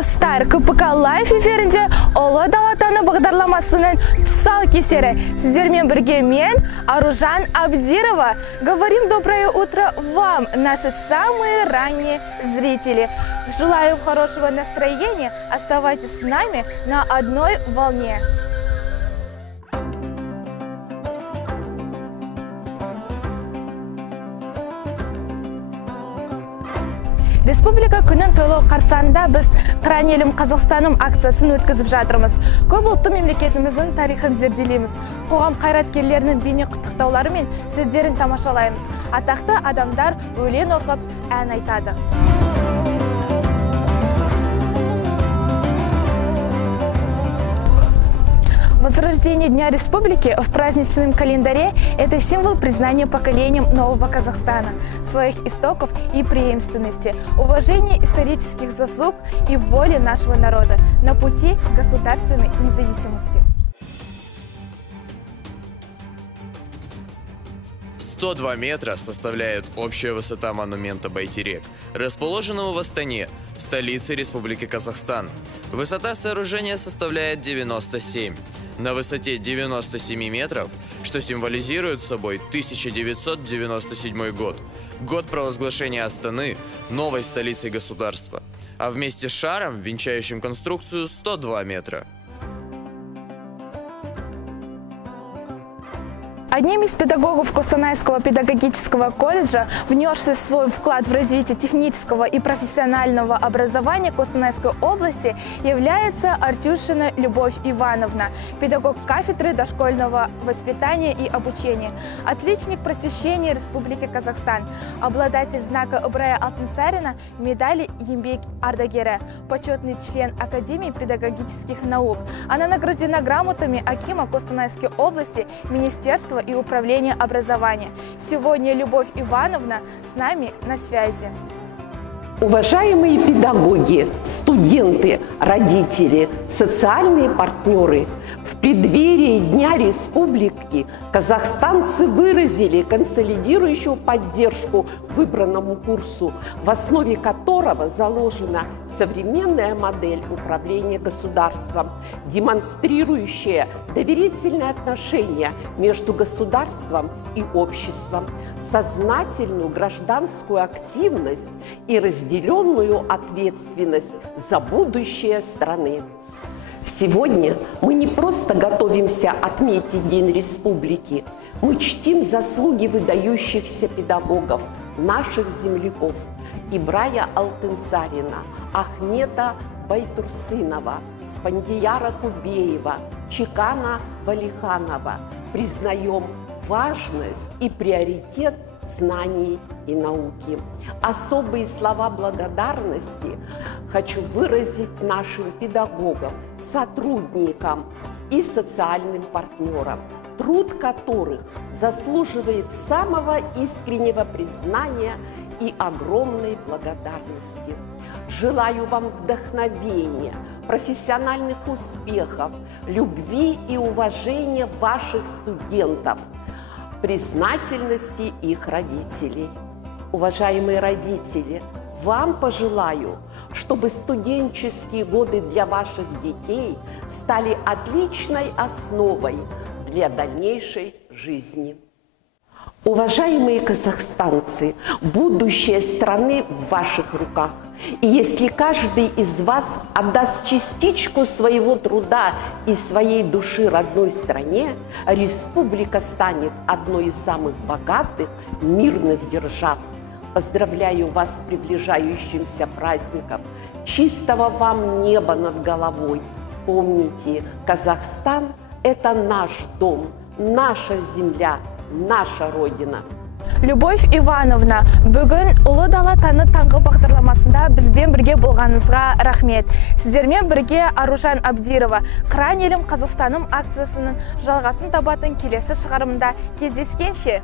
Достар, КПК Лайф эфирінде Ұлы Дала Таңы бағдарламасының тұсаукесері. Сіздермен бірге мен, Аружан Абдирова. Говорим доброе утро вам, наши самые ранние зрители. Желаю хорошего настроения. Оставайтесь с нами на одной волне. Республика күнін тойлау қарсаңында біз Қыран елім Қазақстаным акциясын өткізіп жатырмыз. Көп ұлтты мемлекетіміздің тарихын зерделейміз. Қоғам қайраткерлерінің бейне құттықтаулары мен сөздерін тамашалаймыз. Атақты адамдар өлең оқып, ән айтады. Возрождение Дня Республики в праздничном календаре – это символ признания поколением нового Казахстана, своих истоков и преемственности, уважения исторических заслуг и воли нашего народа на пути государственной независимости. 102 метра составляет общая высота монумента Байтерек, расположенного в Астане, столице Республики Казахстан. Высота сооружения составляет 97. На высоте 97 метров, что символизирует собой 1997 год, год провозглашения Астаны новой столицей государства, а вместе с шаром, венчающим конструкцию, 102 метра. Одним из педагогов Костанайского педагогического колледжа, внесший свой вклад в развитие технического и профессионального образования Костанайской области, является Артюшина Любовь Ивановна, педагог кафедры дошкольного воспитания и обучения, отличник просвещения Республики Казахстан, обладатель знака Ыбырай Алтынсарина, медали Еңбек ардагері, почетный член Академии педагогических наук. Она награждена грамотами Акима Костанайской области, Министерства и Управления образования. Сегодня Любовь Ивановна с нами на связи. Уважаемые педагоги, студенты, родители, социальные партнеры, в преддверии Дня Республики казахстанцы выразили консолидирующую поддержку выбранному курсу, в основе которого заложена современная модель управления государством, демонстрирующая доверительные отношения между государством и обществом, сознательную гражданскую активность и разделенную ответственность за будущее страны. Сегодня мы не просто готовимся отметить День Республики, мы чтим заслуги выдающихся педагогов, наших земляков Ибрая Алтынсарина, Ахмета Байтурсынова, Спандияра Кубеева, Чекана Валиханова. Признаем важность и приоритет знаний и науки. Особые слова благодарности хочу выразить нашим педагогам, сотрудникам и социальным партнерам, труд которых заслуживает самого искреннего признания и огромной благодарности. Желаю вам вдохновения, профессиональных успехов, любви и уважения ваших студентов, признательности их родителей. Уважаемые родители, вам пожелаю, чтобы студенческие годы для ваших детей стали отличной основой для дальнейшей жизни. Уважаемые казахстанцы, будущее страны в ваших руках. И если каждый из вас отдаст частичку своего труда и своей души родной стране, республика станет одной из самых богатых мирных держав. Поздравляю вас с приближающимся праздником. Чистого вам неба над головой. Помните, Казахстан – это наш дом, наша земля, наша Родина. Любовь Ивановна, бүгін Ұлы Дала Таңы бағдарламасында бізбен бірге болғаныңызға рахмет. Сіздермен бірге Аружан Абдирова, Қыран елім Қазақстаным акциясының жалғасын табатын келесі шығарымында кездескенше.